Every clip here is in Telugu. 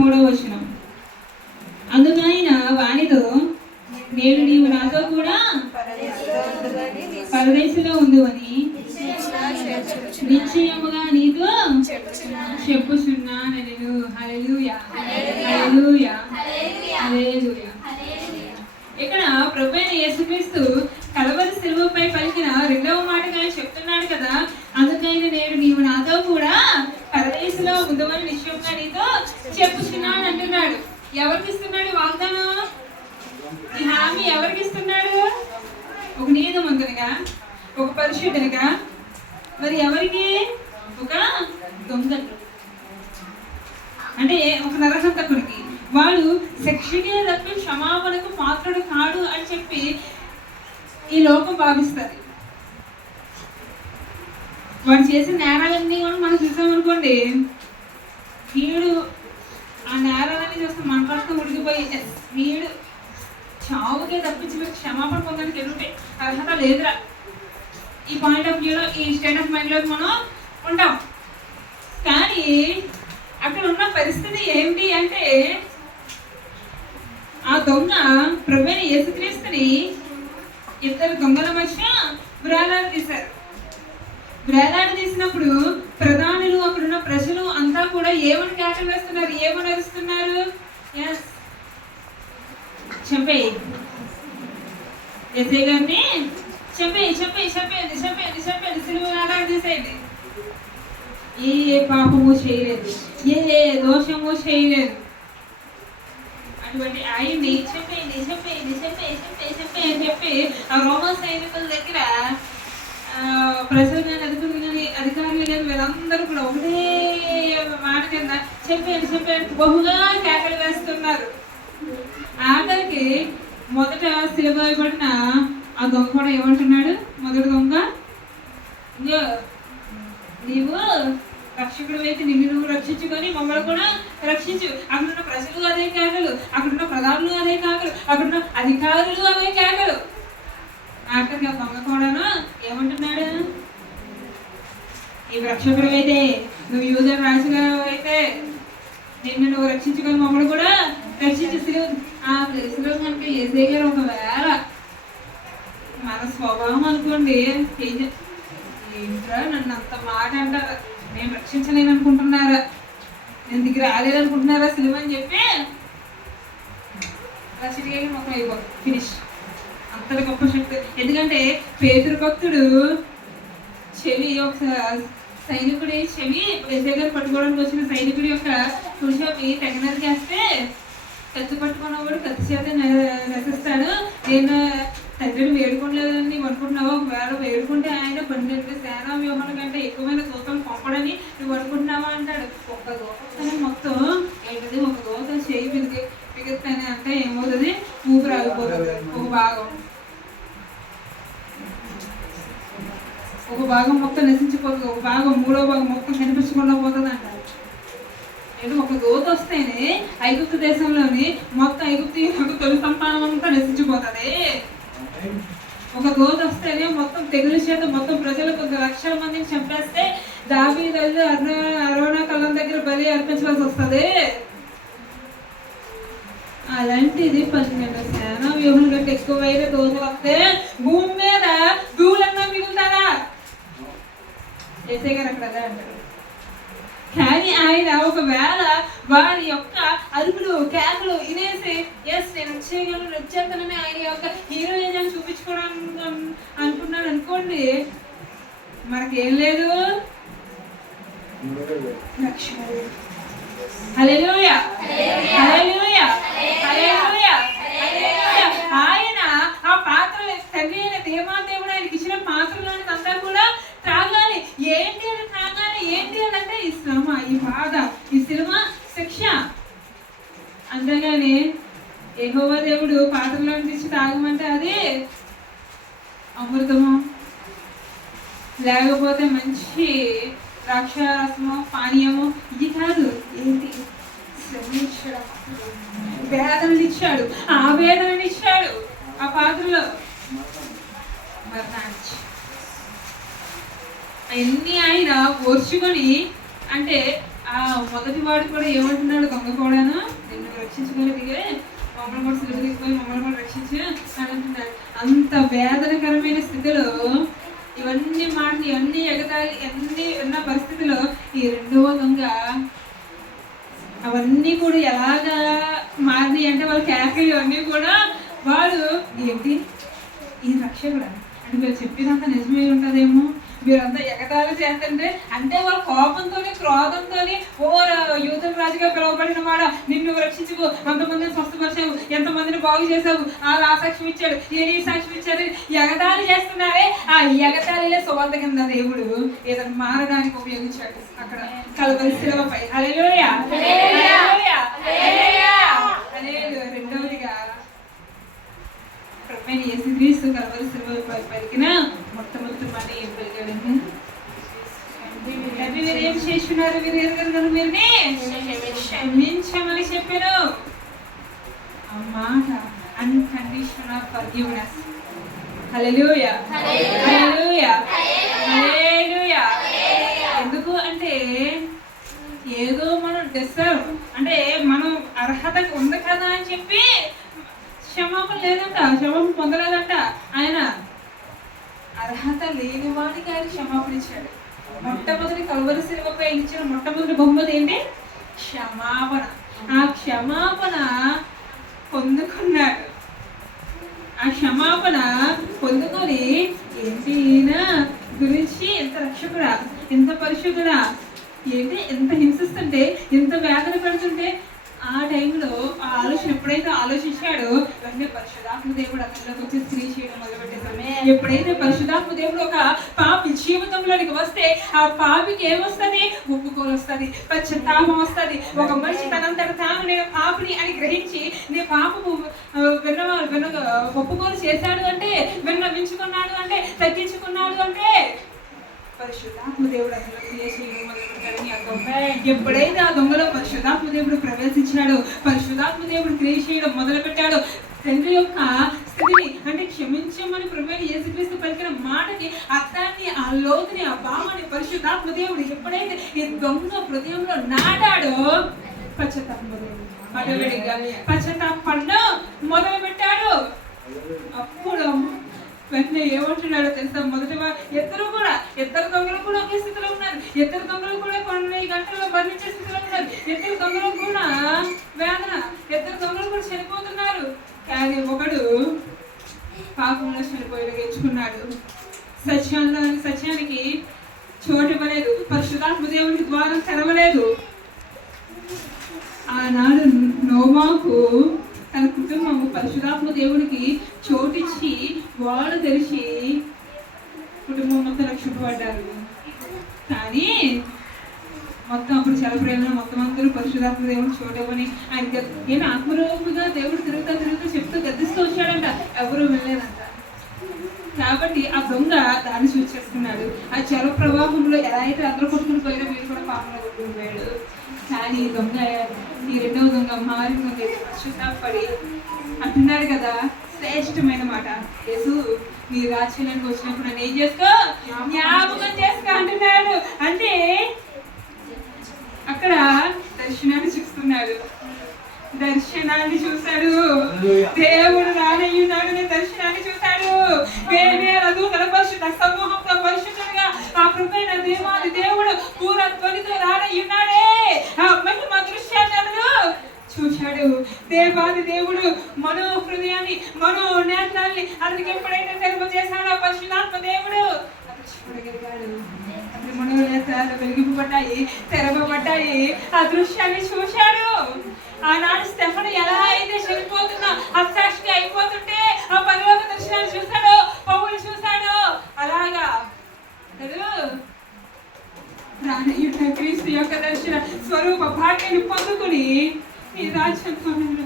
3వ అందుకు ఆయన వానితో, నేడు నీవు నాతో కూడా పరదేశంలో ఉండువని నిశ్చయముగా నీతో చెప్పుచున్నాను. హల్లెలూయా, హల్లెలూయా, హల్లెలూయా. ఇక్కడ ప్రభువైన యేసుక్రీస్తు కలవరి శిలువపై పలికిన 2వ మాటగా చెప్తున్నాడు కదా. అందుకైనా నేడు నీవు నాతో కూడా పరదేశంలో ఉండువని నిశ్చయంగా నీతో చెప్పుచున్నాను అంటున్నాడు. ఎవరికి ఇస్తున్నాడు వాగ్దానం? ఈ హామీ ఎవరికి ఇస్తున్నాడు? ఒక నీతిమంతునిగా, ఒక పరిశుద్ధునిగా, మరి ఎవరికి? ఒక దొంగకు, అంటే ఒక నరహంతకుడికి. వాడు శిక్షకే తప్పి క్షమాపణకు పాత్రుడు కాడు అని చెప్పి ఈ లోకం భావిస్తుంది. వాడు చేసిన నేరాలన్నీ కూడా మనం చూసామనుకోండి, వీడు ఆ నేరాలన్నీ చూస్తే మన రక్తం ఉడికిపోయి వీడు చావుకే తప్పించి క్షమాపణ పొందడానికి ఎదుటే అర్హత లేదురా, ఈ పాయింట్ ఆఫ్ వ్యూలో, ఈ స్టేట్ ఆఫ్ మైండ్లోకి మనం ఉంటాం. కానీ అక్కడ ఉన్న పరిస్థితి ఏంటి అంటే, ఆ దొంగ ప్రభువైన యేసుక్రీస్తుని 2 దొంగల మధ్య వేలాడదీశారు. వేలాడదీసినప్పుడు ప్రధానులు, అక్కడున్న ప్రజలు అంతా కూడా ఏమని కేకలు వేస్తున్నారు, ఏమని అరుస్తున్నారు? చంపేయి, ఎస్ఐ గారిని చంపేయి, చంపేయి, చంపేయండి, చంపేయండి, చంపేయండి, సిలువ వేలాడదీసేయండి. ఏ పాపము చేయలేదు, ఏ దోషము చేయలేదు. అటువంటి ఆయన్ని చెప్పేయండి, చెప్పేయండి, చెప్పేయి, చెప్పేయి, చెప్పేయి అని చెప్పి ఆ రోమన్ సైనికుల దగ్గర ప్రజలు కానీ, అధికారులు కానీ వీళ్ళందరూ కూడా ఒకటే మాట కింద చెప్పేయండి, చెప్పేయండి బహుగా కేకలు వేస్తున్నారు. ఆఖరికి మొదట సిలువ వేయబడిన ఆ దొంగ కూడా ఏమంటున్నాడు? మొదటి దొంగ, నీవు రక్షకుడు అయితే నిన్ను నువ్వు రక్షించుకొని మమ్మల్ని కూడా రక్షించు. అక్కడున్న ప్రజలు అదే కేకలు, అక్కడున్న ప్రధానులు అదే కేకలు, అక్కడున్న అధికారులు అదే కేకలు. ఆఖరికి ఆ దొంగ కూడాను ఏమంటున్నాడు? ఈ రక్షకుడు అయితే, నువ్వు యూదా రాజుగారు అయితే నిన్ను నువ్వు రక్షించుకొని మమ్మల్ని కూడా రక్షించు. ఆ ప్లేస్లో కనుక యేసయ్య గారు ఒకవేళ మన స్వభావం అనుకోండి, ఏంట్రా నన్ను అంత మాట అంటారా, నేను రక్షించలేను అనుకుంటున్నారా, నేను దిగి రాలేదనుకుంటున్నారా సిలువ అని చెప్పి రక్షిగా మొత్తం అయిపోతుంది, ఫినిష్. అంతటి గొప్ప శక్తి. ఎందుకంటే పేతురు భక్తుడు చెవి, ఒక సైనికుడి చెవి, యేసయ్య గారు పట్టుకోవడానికి వచ్చిన సైనికుడి యొక్క కుడిచెవి తెగ నరికేస్తే కత్తి పట్టుకున్నవాడు కత్తి చేత నశిస్తాడు. నేను తండ్రిని వేడుకోలేదని అనుకుంటున్నావు, ఒకవేళ వేడుకుంటే ఆయన 12 సేనా వ్యూహాల కంటే ఎక్కువైన దూతలు పంపడని నువ్వు అనుకుంటున్నావా అంటాడు. ఒక్క దూత మొత్తం ఏంటది, ఒక దూత చేయి బిగిస్తానే అంటే ఏమవుతుంది? ఊపిరి ఆగిపోతుంది. ఒక భాగం మొత్తం నశించిపోతుంది, ఒక భాగం 3వ భాగం మొత్తం కనిపించకుండా పోతుంది అంటారు. ఒక దూత వస్తేనే ఐగుప్తు దేశంలోని మొత్తం ఐగుప్తు తొలి సంతానం అంతా నశించిపోతుంది. ఒక దూత వస్తేనే మొత్తం తెగుల చేత మొత్తం ప్రజలు 1 లక్షల మందిని చంపేస్తే దావీదు అరోనా కళ్ళం దగ్గర బలి అర్పించవలసి వస్తుంది. అలాంటిది 12 సేనా వ్యూహం కంటే ఎక్కువైన దూతలు వస్తే భూమి మీద ధూళన్నా మిగులుతారా? యేసయ్య గారు అక్కడ అదే అంటారు. కానీ ఆయన ఒకవేళ వారి యొక్క అరుపులు, కేకలు వినేసి నేను వచ్చేయగలను, వచ్చేస్తానని ఆయన యొక్క హీరోయిజం చూపించుకోవడానికి అనుకున్నాడు అనుకోండి, మనకేం లేదు. హల్లెలూయా, హల్లెలూయా, హల్లెలూయా, హల్లెలూయా. ఆయన ఆ పాత్ర, తండ్రి అయిన దేవాదేవుడు ఆయనకి ఇచ్చిన పాత్రలోని అంతా కూడా త్రాగాలి. ఏంటి అని త్రాగాలి? ఏంటి అని అంటే ఈ శ్రమ, ఈ బాధ, ఈ సిలువ శిక్ష. అంతేగాని యెహోవా దేవుడు పాత్రలో తెచ్చి తాగమంటే అది అమృతము, లేకపోతే మంచి ద్రాక్షారసము, పానీయము, ఇది కాదు. ఏంటి? శ్రమించడం, వేదనలు ఇచ్చాడు, ఆ వేదనలు ఇచ్చాడు ఆ పాత్రలో. అవన్నీ ఆయన ఓర్చుకొని, అంటే ఆ మొదటి వాడు కూడా ఏమంటున్నాడు? దొంగ కూడాను రక్షించుకొని దిగే మమ్మల్ని కూడా సిలువ తీసుకొని మమ్మల్ని కూడా రక్షించి అని అంటున్నాడు. అంత వేదనకరమైన స్థితిలో ఇవన్నీ మాటలు ఇవన్నీ ఎగతాళి అన్ని ఉన్న పరిస్థితిలో ఈ రెండవ దొంగ అవన్నీ కూడా ఎలాగా మారినాయి అంటే వాళ్ళ కేకలు ఇవన్నీ కూడా వాడు ఏంటి ఈ రక్షకుడా అంటే మీరు చెప్పినంత నిజమే ఉంటుందేమో, మీరంతా ఎగతాళి చేస్తుంటే అంటే వాళ్ళ కోపంతో క్రోధంతో ఓ యూదుల రాజుగా పిలువబడిన వాడ నిన్ను రక్షించుకో, అంతమందిని స్వస్థపరిచావు, ఎంతమందిని బాగు చేసావు, ఆ సాక్ష్యం ఇచ్చాడు, ఏ సాక్ష్యం ఇచ్చాడు, ఎగతాళి చేస్తున్నారే. ఆ ఎగతాళిలే సువార్త కింద దేవుడు ఏదైనా మారడానికి ఉపయోగించాడు అక్కడ కల్వరి శిలువపై. హల్లెలూయా హల్లెలూయా హల్లెలూయా. రెండవదిగా ప్రభువైన యేసుక్రీస్తు కల్వరి శిలువపై పలికిన మొట్టమొదటి మాట ఏం పలికాడండి? మీరు ఏం చేస్తున్నారు, మీరు ఎరగరు కదా, మీరుని క్షమించమని చెప్పాను. ఆ మాట అన్కండిషనల్ ఫర్గివ్నెస్. హల్లెలూయా హల్లెలూయా హల్లెలూయా. ఎందుకు అంటే ఏదో మనం డిసర్వ్ అంటే మనం అర్హత ఉంది కదా అని చెప్పి క్షమాపణ లేదంట, క్షమాపణ పొందలేదంట. ఆయన అర్హత లేని వాడికి ఆయన క్షమాపణ ఇచ్చాడు. మొట్టమొదటి కల్వరి శిలువపై ఇచ్చిన మొట్టమొదటి బహుమతి ఏంటి? క్షమాపణ. ఆ క్షమాపణ పొందుకున్నాడు. ఆ క్షమాపణ పొందుకొని ఏంటి ఈయన గురించి ఎంత రక్షకుడా, ఎంత పరిశుద్ధుడా, ఏంటి ఎంత హింసిస్తుంటే, ఎంత వేదన పెడుతుంటే ఆ టైంలో ఆ ఆలోచన ఎప్పుడైతే ఆలోచించాడో వెంటనే పరిశుద్ధాత్మ దేవుడు అతనిలోకి వచ్చి స్త్రీ చేయడం మొదలుపెట్టేసాడు. ఎప్పుడైతే పరిశుద్ధాత్మ దేవుడు ఒక పాపి జీవితంలోనికి వస్తే ఆ పాపికి ఏమొస్తుంది? ఒప్పుకోలు వస్తుంది, పశ్చాత్తాపం వస్తుంది. ఒక మనిషి తనంతట తాను నేను పాపిని అని గ్రహించి నీ పాపము ఒప్పుకోలు చేశాడు అంటే, విన్నవించుకున్నాడు అంటే, తగ్గించుకున్నాడు అంటే పరిశుద్ధాత్మ దేవుడు అందులో క్రియ చేయడం మొదలుపెట్టాడని అర్థం. ఎప్పుడైతే ఆ దొంగలో పరిశుద్ధాత్మ దేవుడు ప్రవేశించినాడో, పరిశుద్ధాత్మ దేవుడు క్రియ చేయడం మొదలు పెట్టాడు. తండ్రి యొక్క స్థితిని అంటే క్షమించమని ప్రభువైన యేసుక్రీస్తు పలికిన మాటకి అర్థాన్ని, ఆ లోతుని, ఆ భావాన్ని పరిశుద్ధాత్మ దేవుడు ఎప్పుడైతే ఈ దొంగ హృదయంలో నాటాడో పశ్చాత్తాపండు మొదలు పెట్టాడు. అప్పుడు వెంటనే ఏమంటున్నాడో తెలుసా? మొదటి ఇద్దరు దొంగలు కూడా ఒకే స్థితిలో ఉన్నారు. ఇద్దరు దొంగలు కూడా కొన్ని గంటల్లో మరణించే స్థితిలో ఉన్నారు. ఇద్దరు దొంగలు కూడా వేదన, ఇద్దరు దొంగలు కూడా చనిపోతున్నారు. కానీ ఒకడు పాపంలో చనిపోయేలా ఎంచుకున్నాడు. సత్యానికి చోటు ఇవ్వలేదు, పరిశుద్ధాత్మ దేవునికి ద్వారం తెరవలేదు. ఆనాడు నోవాహు తన కుటుంబం పరిశుద్ధాత్మ దేవుడికి చోటిచ్చి వాడు తెరిచి కుటుంబం మొత్తం రక్షింపబడ్డారు. కానీ మొత్తం అప్పుడు చలప్రేమ మొత్తం అందరూ పరిశుద్ధాత్మ దేవుడు చోటివ్వని ఆయన నేను ఆత్మరూపుగా దేవుడు తిరుగుతూ చెప్తూ గద్దిస్తూ వచ్చాడంట. ఎవరు వెళ్ళలేదంట. కాబట్టి ఆ దొంగ దాన్ని చూసేస్తున్నాడు. ఆ చల ప్రవాహంలో ఎలా అయితే అందరూ కొట్టుకుని పోయినా మీరు కూడా పాపంలో కొట్టుకుని పోయాడు. కానీ ఈ రెండవ దొంగ మారిన పశ్చాత్తాపడి అంటున్నాడు కదా శ్రేష్టమైన మాట, యేసు నీ రాజ్యానికి వచ్చినప్పుడు నన్ను ఏం చేసుకో, జ్ఞాపకం చేసుకో అంటున్నాడు. అంటే అక్కడ దర్శనాన్ని చూస్తున్నాడు. దర్శనాన్ని చూశాడు. దేవుడు రానయ్యున్నాడు. దర్శనాన్ని చూశాడు. సమూహంతో పరిశుద్ధంగా ఆ కృపైన దేవాది దేవుడు పూర ధ్వనితో రానయ్యున్నాడే. ఆ మహిమ దృశ్యాన్ని అతను చూశాడు. దేవాది దేవుడు మనో హృదయాన్ని, మనో నేత్రాన్ని అతనికి ఎప్పుడైతే తెరవ చేశాడో పరిశుద్ధాత్మ దేవుడు అతను చూడగలిగాడు. అతని మనో నేత్రాలు వెలిగింపబడ్డాయి, తెరవబడ్డాయి. ఆ దృశ్యాన్ని చూశాడు. ఆనాడు స్టెఫను ఎలా అయితే చనిపోతున్నా అసాక్షిగా అయిపోతుంటే ఆ పరలోక దర్శనాన్ని చూశాడో, పౌలు చూశాడో, అలాగా అతడు రానయ్యున్న క్రీస్తు యొక్క దర్శన స్వరూప భాగ్యాన్ని పొందుకుని ఈ రాజ్యంలో నన్ను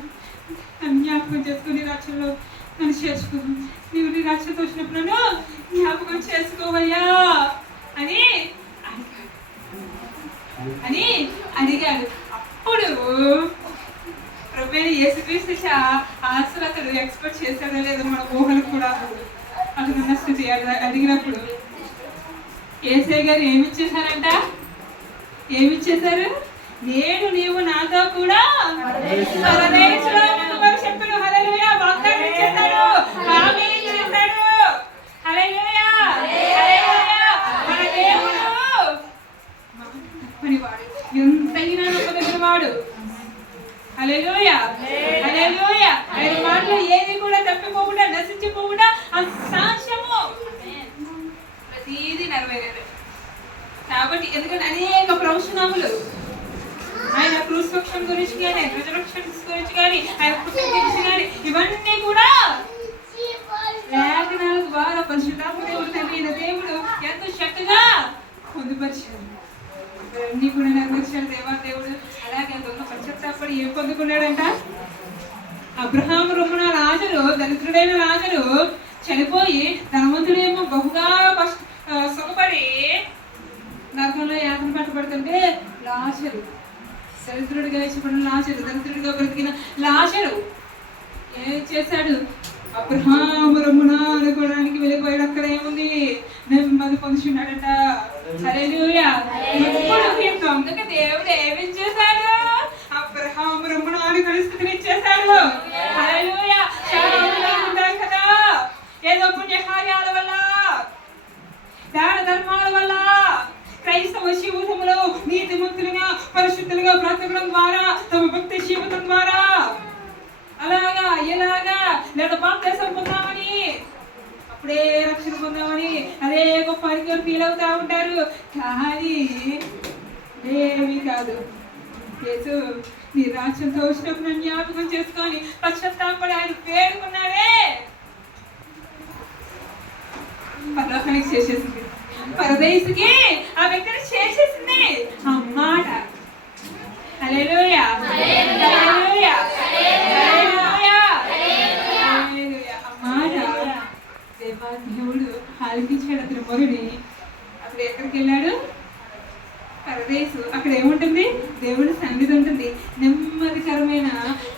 జ్ఞాపకం చేసుకుని రాజ్యంలో నన్ను చేర్చుకో, నీవు నీ రాజ్యంతో వచ్చినప్పుడు నన్ను జ్ఞాపకం చేసుకోవయ్యా అని అడిగాడు. అప్పుడు ప్రభువైన యేసుక్రీస్తు అసలు అతడు ఎక్స్పెక్ట్ చేశాడో లేదో మన ఊహలకు కూడా అతనున్న స్థితి అడిగినప్పుడు యేసయ్య గారు ఏమిచ్చేశారంట? ఏమిచ్చేశారు? నేను నీవు నాతో కూడా పరదేశంలో ఉండమని చెప్పాను. హల్లెలూయా. వాగ్దానం చేశాడు, హామీ చేశాడు. హల్లెలూయా, హల్లెలూయా. మన దేవుడు పనివాడు, ఎంతైనా నమ్మదగిన వాడు. హల్లెలూయా, హల్లెలూయా. ఆయన మాటలో ఏది కూడా తప్పిపోకుండా నశించిపోకుండా సాక్ష్యము ప్రతిదీ నెరవేరాడు. కాబట్టి ఎందుకంటే అనేక ప్రవచనములు ఆయన క్రూసిఫిక్షన్ గురించి కానీ, రిజరక్షన్ గురించి కానీ, ఆయన పుట్టిన గురించి కానీ, ఇవన్నీ కూడా లేఖనాల ద్వారా పరిశుద్ధాత్మ దేవుడు తండ్రి అయిన దేవుడు ఎంతో చక్కగా పొందుపరిచాడు. అన్నీ కూడా నెరవేర్చాడు దేవుడు. అలాగే దొంగ పశ్చాత్తాపడి ఏం పొందుకున్నాడంట? అబ్రహాము రొమ్మున లాజరు, దరిద్రుడైన లాజరు చనిపోయి ధనవంతుడేమో బహుగా సుఖపడి నరకంలో యాతన పట్టబడుతుంటే లాజరు, దరిద్రుడిగా ఇష్టపడిన లాజరు, దరిద్రుడిగా బ్రతికిన లాజరు ఏం చేశాడు? అబ్రహాము రొమ్మున అనుకోవడానికి వెళ్ళిపోయాడు. అక్కడ ఏముంది? నెమ్మది పొందుచున్నాడట. హల్లెలూయా. దొంగకి దేవుడు ఏమి చేశాడు? అబ్రహాము రొమ్మున అనుకునే స్థితిని ఇచ్చేశాడు. హల్లెలూయా. ఉంటాం కదా, ఏదో పుణ్యకార్యాల వల్ల, దాన ధర్మాల వల్ల, క్రైస్తవ జీవితంలో నీతిమంతులుగా పరిశుద్ధులుగా బ్రతకడం ద్వారా, తమ భక్తి జీవితం ద్వారా అలాగా ఎలాగా లేదా బాప్తిసం పొందామని, అప్పుడే రక్షణ పొందామని అదే గొప్ప అధికారులు ఫీల్ అవుతా ఉంటారు. కానీ ఏమీ కాదు. యేసు నీ రాజ్యంతో వచ్చినప్పుడు జ్ఞాపకం చేసుకొని పశ్చాత్తాపడి ఆయన పేర్కొన్నాడే, పరలోకానికి చేసేసింది, పరదేశికి ఆ వ్యక్తిని చేసేసింది ఆ మాట. హల్లెలూయా, హల్లెలూయా, హల్లెలూయా. ఆ మాట దేవుడు ఆలకించాడు అతని మొరని. అప్పుడు ఎక్కడికి వెళ్ళాడు? పరదేశు. అక్కడ ఏముంటుంది? దేవుడి సన్నిధి ఉంటుంది, నెమ్మదికరమైన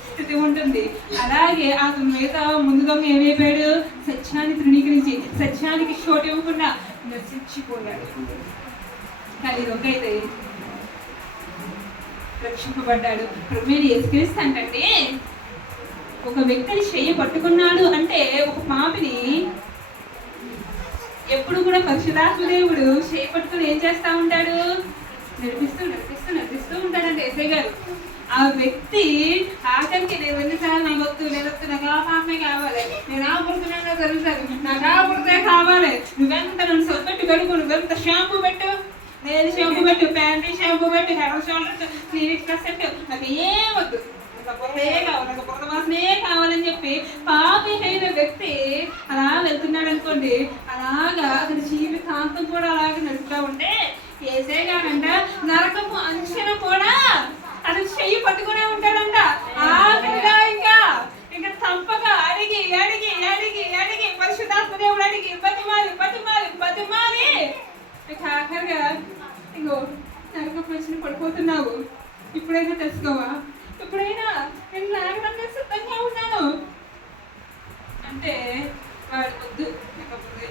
స్థితి ఉంటుంది. అలాగే అతని మీద ముందు దొంగ ఏమైపోయాడు? సత్యాన్ని తృణీకరించి సత్యానికి చోటు ఇవ్వకుండా నశించిపోయాడు. కానీ దొంగ అయితే రక్షింపబడ్డాడు. ప్రభువైన యేసుక్రీస్తు అంటే ఒక వ్యక్తిని చెయ్యి పట్టుకున్నాడు అంటే ఒక పాపిని ఎప్పుడు కూడా పరిశుద్ధాత్మ దేవుడు చెయ్యి పట్టుకుని ఏం చేస్తా ఉంటాడు? నడిపిస్తూ నడిపిస్తూ నడిపిస్తూ ఉంటాడంటే యేసయ్య గారు. ఆ వ్యక్తి ఆఖరికి నేను ఎన్నిసార్లు నాకు వద్దు, నేను వద్దు, నాకు ఆ పాపమే కావాలి, నేను ఆ పుడుతున్నానో జరుగుతుంది, నాకు ఆ పుడితే కావాలి, నువ్వెంత నన్ను సొత్తు కడుగు, నువ్వెంత షాంపూ పెట్టు, నేను షాంపూ పెట్టు, ప్యాంటీ షాంపూ పెట్టు, హెయిర్ షోల్డర్ క్లినిక్ ప్లస్ పెట్టు, నాకు ఏం వద్దు, నాకు బురదే కావాలి, నాకు బురద వాసనే కావాలని చెప్పి పాపి అయిన వ్యక్తి అలా వెళ్తున్నాడు అనుకోండి. అలాగా అతని జీవితాంతం కూడా అలాగే నడుపుతూ ఉంటే యేసయ్య గారంట నరకపు అంచెన కూడా అతను చెయ్యి పట్టుకునే ఉంటాడంట. ఆఖరిగా ఇంకా తప్పగా అడిగి అడిగి అడిగి అడిగి పరిశుద్ధాత్మ దేవుడు అడిగి బతిమాలి బతిమాలి బతిమాలి ఇక ఆఖరిగా ఇంకో నరకపు అంచెన పడిపోతున్నావు, ఇప్పుడైనా తెలుసుకోవా, ఇప్పుడైనా నేను లాగడానికి సిద్ధంగా ఉన్నాను అంటే వాడు వద్దు,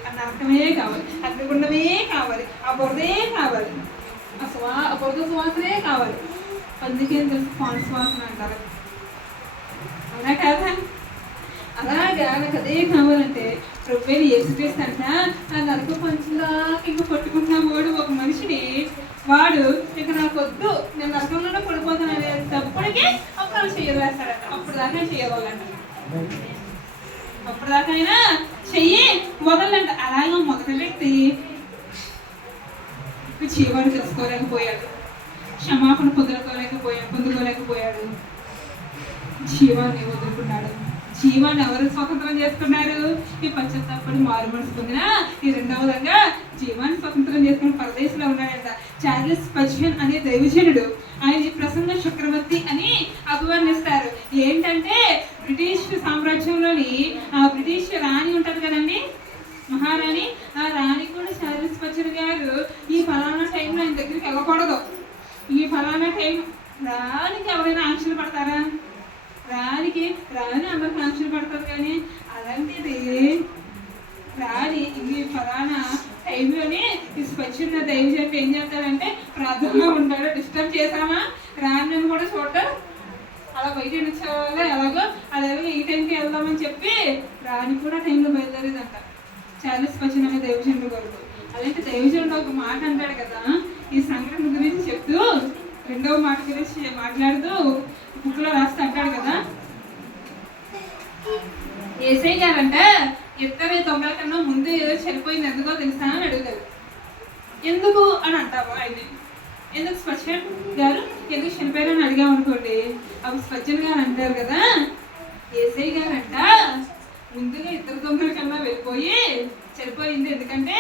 ఆ నరకమే కావాలి, అగ్నిగుండమే కావాలి, ఆ బురదే కావాలి, ఆ బురద సువాసనే కావాలి. అందుకేం తెలుసు పాన్ సువాసన అంటారు, అవునా కదా? అలాగా నాకు అదే కావాలంటే ప్రభువైన యేసుక్రీస్తు అంట ఆ నరక పంచులాగా ఇంకా పట్టుకుంటున్న వాడు ఒక మనిషిని, వాడు ఇక నాకు వద్దు, నేను నరకంలోనే పడిపోతాను అనేటప్పటికీ అప్పుడు చెయ్యి వేస్తాడంట. అప్పుడు దాకా చెయ్యవాలంట, అప్పుడు దాకా అయినా చెయ్యి వదలంట. అలాగే మొదటి వ్యక్తి జీవాడు తెలుసుకోలేకపోయాడు, క్షమాపణ పొందుకోలేకపోయాడు, జీవాన్ని వదులుకున్నాడు. జీవాన్ని ఎవరు స్వతంత్రం చేసుకున్నారు? ఈ పశ్చాత్తాపడి మారు మనసు పొందిన ఈ రెండవదంగా జీవాన్ని స్వతంత్రం చేసుకుని పరదేశంలో ఉన్నాడంట. చార్లెస్ స్పర్జన్ అనే దైవజనుడు, ఆయన ప్రసంగ చక్రవర్తి అని అభివర్ణిస్తారు. ఏంటంటే బ్రిటిష్ సామ్రాజ్యంలోని ఆ బ్రిటిష్ రాణి ఉంటుంది కదండి, మహారాణి, ఆ రాణి కూడా చార్లెస్ స్పర్జన్ గారు ఈ ఫలానా టైంలో ఆయన దగ్గరికి వెళ్ళకూడదు, ఈ ఫలానా టైం, రాణికి ఎవరైనా ఆంక్షలు పడతారా? రాణి అందరికి ఆంక్షలు పడతారు, కానీ అలాంటిది రాణి ఈ ఫలానా టైంలోనే ఈ స్పర్శన దైవజనుడు ఏం చేస్తారంటే ప్రార్థనలో ఉంటాడు. డిస్టర్బ్ చేసామా రాను కూడా చూడటం అలా బయట వచ్చేవాళ్ళే ఎలాగో ఈ టైంకి వెళ్దామని చెప్పి రాని కూడా టైంలో బయలుదేరేదంట. చార్లెస్ స్పర్జన్ అనే దైవజనుడు కొరకు. అలాంటి దైవజనుడు ఒక మాట అంటాడు కదా, ఈ సంఘటన గురించి చెప్తూ రెండవ మాట గురించి మాట్లాడుతూ బుక్లో రాస్తే అంటాడు కదా, ఏసై గారంట ఇద్దరు దొంగల కన్నా ముందు ఏదో చనిపోయింది ఎందుకో తెలుసా అని అడుగుతాడు. ఎందుకు అని అంటాము ఆయన. ఎందుకు స్పర్జన్ గారు ఎందుకు చనిపోయారని అడిగామనుకోండి, అప్పుడు స్పర్జన్ గారు అంటారు కదా, ఏసై గారంట ముందుగా ఇద్దరు దొంగల కన్నా వెళ్ళిపోయి చనిపోయింది. ఎందుకంటే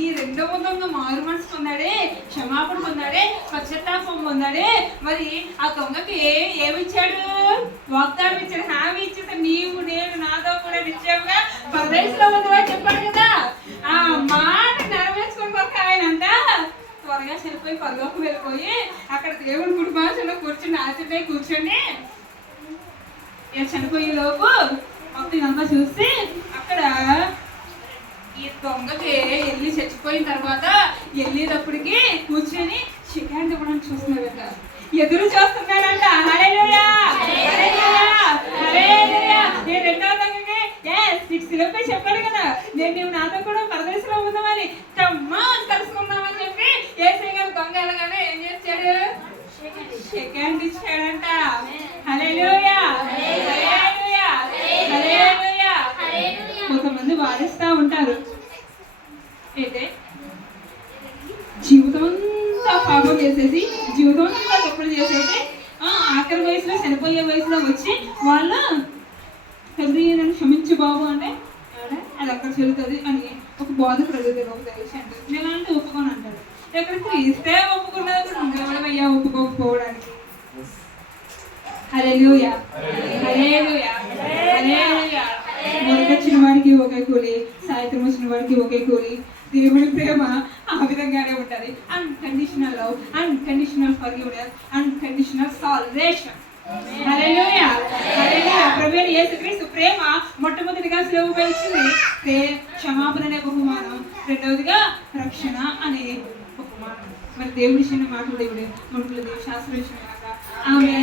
ఈ రెండవ దొంగ మారు మనసు పొందాడే, క్షమాపణ పొందాడే, పశ్చాత్తాపం పొందాడే. మరి ఆ దొంగకి ఏమిచ్చాడు? వాగ్దానం ఇచ్చాడు, హామీ ఇచ్చేసాడు, నీవు నేను నాతో కూడా నిత్యంగా పరదేశంలో ఉందా చెప్పాడు కదా. ఆ మాట నెరవేర్చుకుని కొరకు ఆయన అంట త్వరగా చనిపోయి పరలోకం వెళ్ళిపోయి అక్కడ దేవుడి కుటుంబాసంలో కూర్చుని ఆశపై కూర్చొని చనిపోయే లోపు మొత్తం ఇదంతా చూసి అక్కడ ఈ దొంగకి వెళ్ళి చచ్చిపోయిన తర్వాత వెళ్ళేటప్పటికి కూర్చొని షికాండ్ ఇవ్వడానికి చూస్తున్నాడంట, ఎదురు చూస్తున్నాడంట. హల్లెలూయా హల్లెలూయా హల్లెలూయా. నేను రెండవ దొంగకి నీకు సిలువపై చెప్పాడు కదా, నేను నాతో కూడా పరదేశంలో ఉందామని కలుసుకుందామని చెప్పి యేసయ్య గారు దొంగ వెళ్ళగానే ఏం చేశాడు? షికాండ్ ఇచ్చాడంట. హల్లెలూయా హల్లెలూయా హల్లెలూయా. కొంతమంది వాదిస్తూ ఉంటారు, అయితే జీవితం అంతా పాపం చేసేసి జీవితం అంతా తప్పులు చేసేసి ఆఖరి వయసులో చనిపోయే వయసులో వచ్చి వాళ్ళు తండ్రి నన్ను క్షమించు బాబు అంటే అది అక్కడ చెల్లుతుంది అని ఒక బోధకుడు అడుగుతారు. ఒక దయచేసి అంటే నేను అంటే ఒప్పుకొని అంటాడు. ఎక్కడ క్రీస్తే ఒప్పుకున్నది నువ్వెవడమయ్యా ఒప్పుకోకపోవడానికి. హల్లెలూయా హల్లెలూయా హల్లెలూయా. మొదలొచ్చిన వాడికి ఒకే కూలి, సాయంత్రం వచ్చిన వాడికి ఒకే కూలి. దేవుడి ప్రేమ ఆ విధంగానే ఉంటుంది. Unconditional love, unconditional forgiveness, unconditional salvation. Hallelujah hallelujah. ప్రభువైన యేసుక్రీస్తు ప్రేమ మొట్టమొదటిగా సిలువపై ఇచ్చింది క్షమాపణ అనే బహుమానం, రెండవదిగా రక్షణ అనే బహుమానం. మరి దేవుడి చిన్న మాటలు దేవుడే మనుషుల శాస్త్రం ఇచ్చిన ఆమె.